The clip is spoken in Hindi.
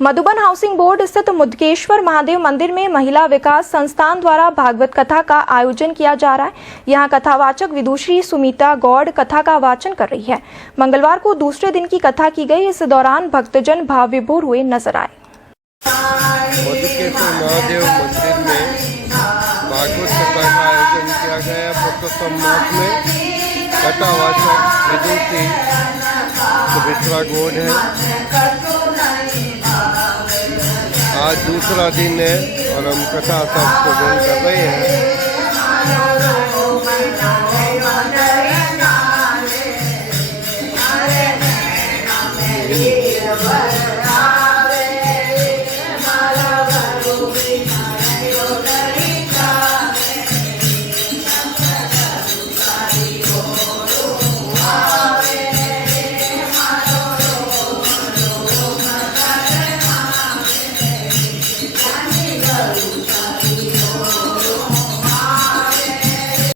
मधुबन हाउसिंग बोर्ड स्थित मुदकेश्वर महादेव मंदिर में महिला विकास संस्थान द्वारा भागवत कथा का आयोजन किया जा रहा है। यहां कथावाचक विदुषी सुमिता गौड़ कथा का वाचन कर रही है। मंगलवार को दूसरे दिन की कथा की गई। इस दौरान भक्तजन भाव विभोर हुए नजर आए। मुदकेश्वर महादेव मंदिर में भागवत कथा का आयोजन किया गया। पुरुषोत्तम मास में कथावाचक विदुषी सुमित्रा गौड़ है। आज दूसरा दिन है और हम कथा सब को कर रहे हैं।